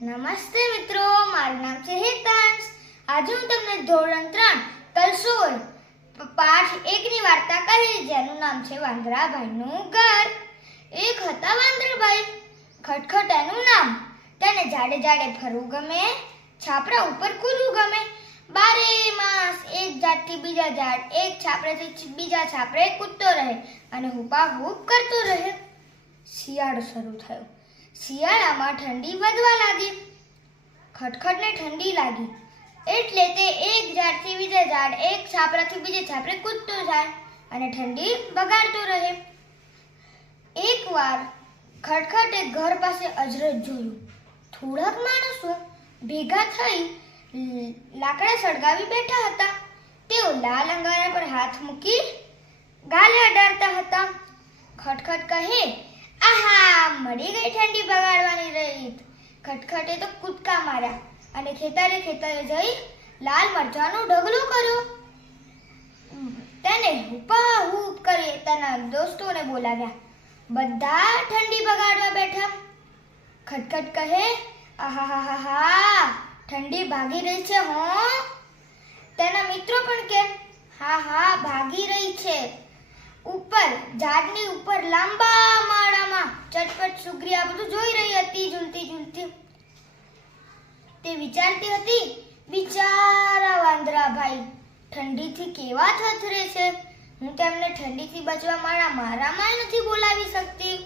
નમસ્તે મિત્રો, મારું નામ છે હેતાંશ. આજે હું તમને ધોરણ 3 તલસોર પાઠ 1 ની વાર્તા કહીશ, જેનું નામ છે વાંદરાભાઈનું ઘર. એક હતા વાંદરાભાઈ, ખટખટ એનું નામ. તેને ઝાડે ઝાડે ફરવું ગમે, છાપરા ઉપર કૂદવું ગમે. બારે માસ એક ઝાડથી બીજા ઝાડ, એક છાપરેથી બીજા છાપરે કૂદતો રહે અને હુપાહુપ કરતો રહે. શિયાળો શરૂ થયો. શિયાળામાં ઠંડી વધવા લાગી. ખટખટને ઠંડી લાગી એટલે તે એક ઝાડથી બીજા ઝાડ, એક છાપરાથી બીજે છાપરે કૂદતો જાય અને ઠંડી બગાડતો રહે. એકવાર ખટખટે ઘર પાસે અજરજ જોયું. થોડાક માણસો ભેગા થઈ લાકડા સળગાવી બેઠા હતા. તેઓ લાલ અંગારા પર હાથ મૂકી ગાલે અડાડતા હતા. ખટખટ કહે, આહા, મળી ગઈ ઠંડી બગાડવાની રીત. ખટખટે તો કૂદકા માર્યા અને ખેતરે જઈ લાલ મરચાંનો ઢગલો કર્યો. તેને હુપાહુપ કરી તેના દોસ્તોને બોલાવ્યા. બધા ઠંડી બગાડવા બેઠા. ખટખટ કહે, આહાહાહા, ઠંડી ભાગી રહી છે હો. તેના મિત્રો પણ કે, હા હા, ભાગી રહી છે. ઉપર ઝાડની ઉપર લાંબા માળામાં ચટપટ સુગ્રી આ બધું જોઈ રહી હતી, ઝૂલતી. તે વિચારતી હતી, બિચારા વાંદરાભાઈ ઠંડીથી કેવા થથરે છે. હું તેમને ઠંડીથી બચવા મારા માય નથી બોલાવી શકતી.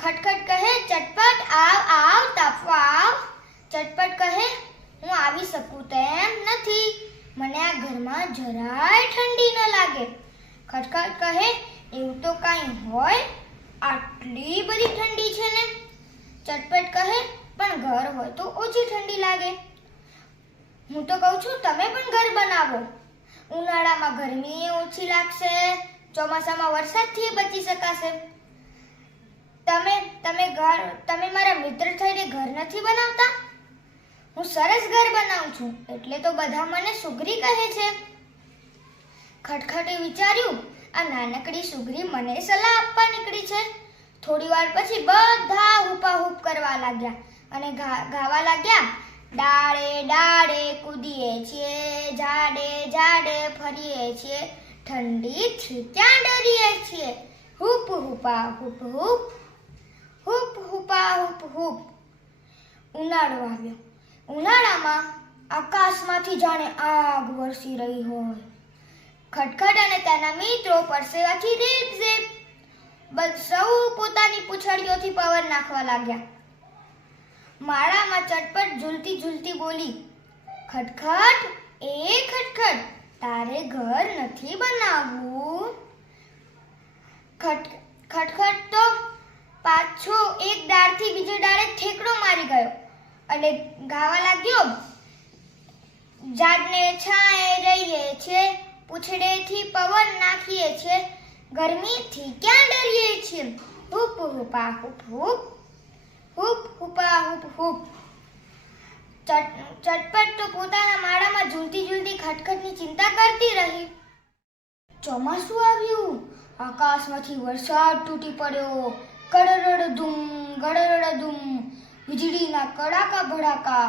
ખટખટ કહે, ચટપટ આવ, તાપવા આવ. ચટપટ કહે, હું આવી શકું તેમ નથી. મને આ ઘરમાં જરાય ઠંડી ન લાગે. ખટખટ કહે, એવું તો કાંઈ હોય, આટલી બધી ઠંડી છે ને. ચટપટ કહે, પણ ઘર હોય તો ઓછી ઠંડી લાગે. હું તો કહું છું, તમે પણ ઘર બનાવો. ઉનાળામાં ગરમી ઓછી લાગશે, ચોમાસામાં વરસાદથી બચી શકાશે. તમે મારા મિત્ર થઈને ઘર નથી બનાવતા? હું સરસ ઘર બનાવું છું, એટલે તો બધા મને સુગરી કહે છે. ખટખટે વિચાર્યું, આ નાનકડી સુગરી મને સલાહ આપવા નીકળી છે. થોડી વાર પછી બધા હુપાહુપ કરવા લાગ્યા અને ગાવા લાગ્યા. ડાળે ડાળે કૂદીએ છીએ, ઝાડે ઝાડે ફરીએ છીએ, ઠંડીથી ક્યાં ડરીએ છીએ. હુપ હુપા હુપ હુપ, હુપ હુપા હુપ હુપ. ઉનાળો આવ્યો. ઉનાળામાં આકાશમાંથી જાણે આગ વરસી રહી હોય. ખટખટ અને તેના મિત્રો પરસેવાથી રેપઝેપ. સૌ પોતાની પૂંછડીઓથી પવન નાખવા લાગ્યા. માળામાં ચટપટ ઝૂલતી બોલી, ખટખટ, એ ખટખટ, તારે ઘર નથી બનાવવું? ખટખટ તો પાછો એક ડાળથી બીજી ડાળે ઠેકડો મારી ગયો અને ગાવા લાગ્યો. ઝાડને છાંયે રહીએ છીએ, પૂંછડેથી પવન નાખીએ છીએ, ગરમીથી ક્યાં ડરીએ છીએ. હુપ હુપા હુપ હુપ, હુપ હુપા હુપ હુપ. ચટપટ તો પોતાના માળામાં ઝૂલતી ખટખટની ચિંતા કરતી રહી. ચોમાસું આવ્યું. આકાશમાંથી વરસાદ તૂટી પડ્યો. ગડરડધૂમ, વીજળીના કડાકા ભડાકા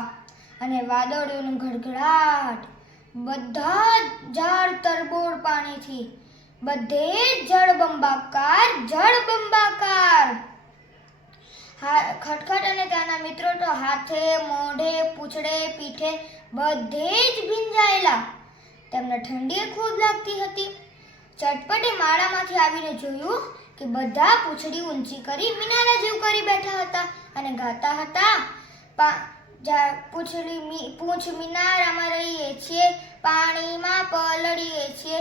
અને વાદળોનો ગડગડાટ. બધા ઝાડ તરબોળ પાણીથી, બધે જળબંબાકાર. ખટખટ અને તેના મિત્રો તો હાથે, મોઢે, પૂંછડે, પીઠે બધે જ ભીંજાયેલા. તેમને ઠંડી ખૂબ લાગતી હતી. ચટપટે માળામાંથી આવીને જોયું કે બધા પૂંછડી ઊંચી કરી મિનારા જેવું કરી બેઠા હતા અને ગાતા હતા, પૂંછ મિનારામાં રહીએ છીએ, પાણીમાં પલળીએ છીએ,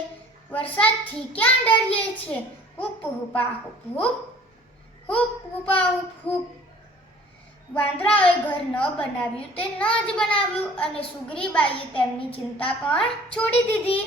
વરસાદથી ક્યાં ડરીએ છીએ. હુપ હુપા હુપ હુપ, હુપ હુપા હુપ હુપ. વાંદરાઓએ ઘર ન બનાવ્યું તે ન જ બનાવ્યું અને સુગ્રીબાઈએ તેમની ચિંતા પણ છોડી દીધી.